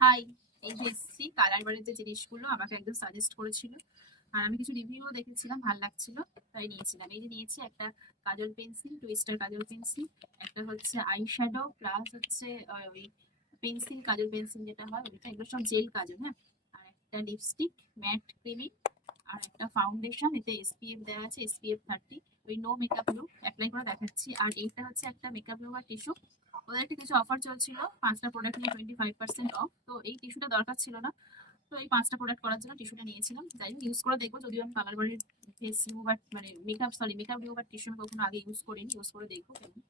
High, এই যে এসছি কালার বারের যে জিনিসগুলো আমাকে একদম সাজেস্ট করেছিল, আর আমি কিছু রিভিউও দেখেছিলাম, ভাল লাগছিল তাই নিয়েছিলাম। এই যে নিয়েছি একটা কাজল পেন্সিল, টুইস্টার কাজল পেন্সিল, একটা হচ্ছে আই শ্যাডো প্লাস হচ্ছে ওই পেন্সিল, কাজল পেন্সিল যেটা হয় ওইটা, এগুলো সব জেল কাজল, হ্যাঁ। আর একটা লিপস্টিক ম্যাট ক্রিমি, আর একটা ফাউন্ডেশন, এতে এসপিএফ দেওয়া আছে, SPF 30, ওই নো মেকআপ লুক অ্যাপ্লাই করে দেখাচ্ছি। আর এইটা হচ্ছে একটা মেকআপ লুক টিস্যু, ওদের একটা কিছু অফার চলছিল, 5টা প্রোডাক্ট নিয়ে 25% অফ, তো এই টিস্যুটা দরকার ছিল না, তো এই 5টা প্রোডাক্ট করার জন্য টিস্যুটা নিয়েছিলাম। যাই হোক, ইউজ করে দেখবো, যদিও আমি কালার বাড়ির ফেস রিমুভার মানে মেকআপ রিমুভার টিস্যু আমি কখনো আগে ইউজ করিনি, ইউজ করে দেখবো কেমন।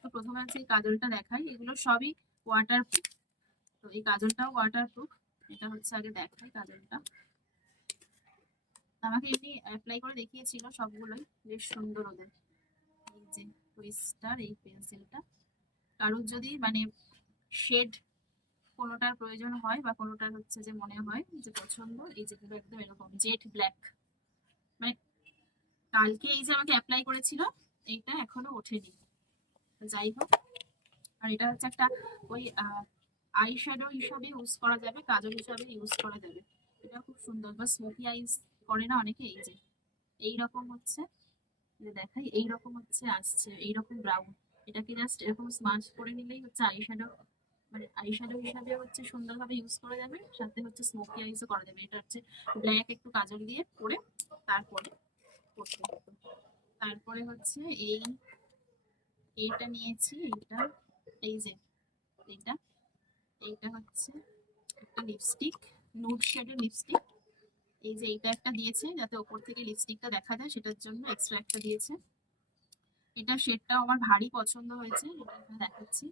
তো প্রথমে হচ্ছে এই কাজলটা দেখাই, এগুলো সবই ওয়াটার প্রুফ, তো এই কাজলটাও ওয়াটার প্রুফ। এটা হচ্ছে আগে দেখাই কাজলটা, আমাকে এমনি অ্যাপ্লাই করে দেখিয়েছিল সবগুলোই, বেশ সুন্দর ওদের। এই যে টুইস্টার এই পেন্সিলটা, কারোর যদি মানে শেড কোনোটার প্রয়োজন হয় বা কোনোটার হচ্ছে যে মনে হয় যে পছন্দ, এই যে পুরো একদম এরকম জেট ব্ল্যাক, মানে কালকে এই যে আমাকে অ্যাপ্লাই করেছিল, এইটা এখনো ওঠেনি। তো যাই হোক, আর এটা হচ্ছে একটা ওই আই শ্যাডো হিসাবে ইউজ করা যাবে, কাজল হিসাবে ইউজ করা যাবে। এটা খুব সুন্দর, বা স্মোকি আইস করে না অনেকে, এই যে এইরকম হচ্ছে, যে দেখাই এইরকম হচ্ছে আসছে, এইরকম ব্রাউন, এটাকে জাস্ট এরকম স্মাচ করে নিলেই হচ্ছে আই শ্যাডো, মানে আই শ্যাডো হিসাবে হচ্ছে সুন্দরভাবে ইউজ করা যাবে, সাথে হচ্ছে স্মোকি আইসও করা যাবে। এটা হচ্ছে ব্ল্যাক একটু কাজল দিয়ে করে তারপরে করতে হবে। তারপরে হচ্ছে এই এইটা নিয়েছি, এইটা এই যে এইটা, এইটা হচ্ছে একটা লিপস্টিক, নুড শেডের লিপস্টিক। এই যে এইটা একটা দিয়েছে যাতে ওপর থেকে লিপস্টিকটা দেখা যায়, সেটার জন্য এক্সট্রা একটা দিয়েছে। এটা শেডটাও আমার ভারী পছন্দ হয়েছে, এটা এখানে দেখাচ্ছি।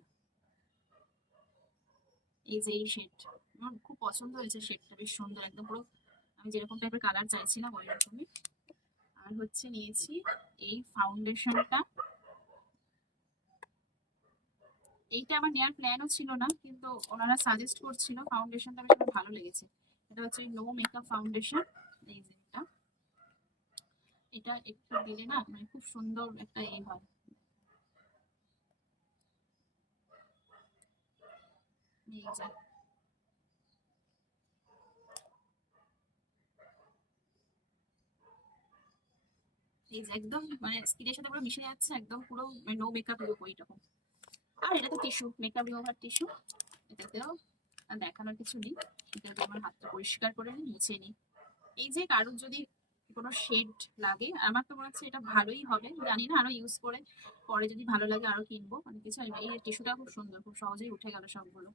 এই যে এই শেড আমার খুব পছন্দ হয়েছে, শেডটা বেশ সুন্দর, একদম পুরো আমি যেরকম টাইপের কালার চাইছিলাম ওই রকমই। আর হচ্ছে নিয়েছি এই ফাউন্ডেশনটা, এইটা আমার নেওয়ার প্ল্যানও ছিল না, কিন্তু ওনারা সাজেস্ট করছিল, ফাউন্ডেশনটা বেশ আমার ভালো লেগেছে। এটা হচ্ছে নো মেকআপ ফাউন্ডেশন, এই যে এটা, এটা একটু দিলে না মানে খুব সুন্দর একটা এই হয়। এই যে এই যে একদম মানে স্কিনের সাথে পুরো মিশে যাচ্ছে, একদম পুরো নো মেকআপ লুক ওইরকম। আর এটা তো টিস্যু, মেকআপ রিমুভার টিস্যু, এটাতেও আর দেখানোর কিছু নেই, এটাতে আমার হাতটা পরিষ্কার করে নিই, মুছে নিই। এই যে কারোর যদি কোনো শেড লাগে, আমার তো মনে হচ্ছে এটা ভালোই হবে, জানি না, আরো ইউজ করে পরে যদি ভালো লাগে আরো কিনবো, অনেক কিছু। এই টিস্যুটা খুব সুন্দর, খুব সহজেই উঠে গেল সবগুলো।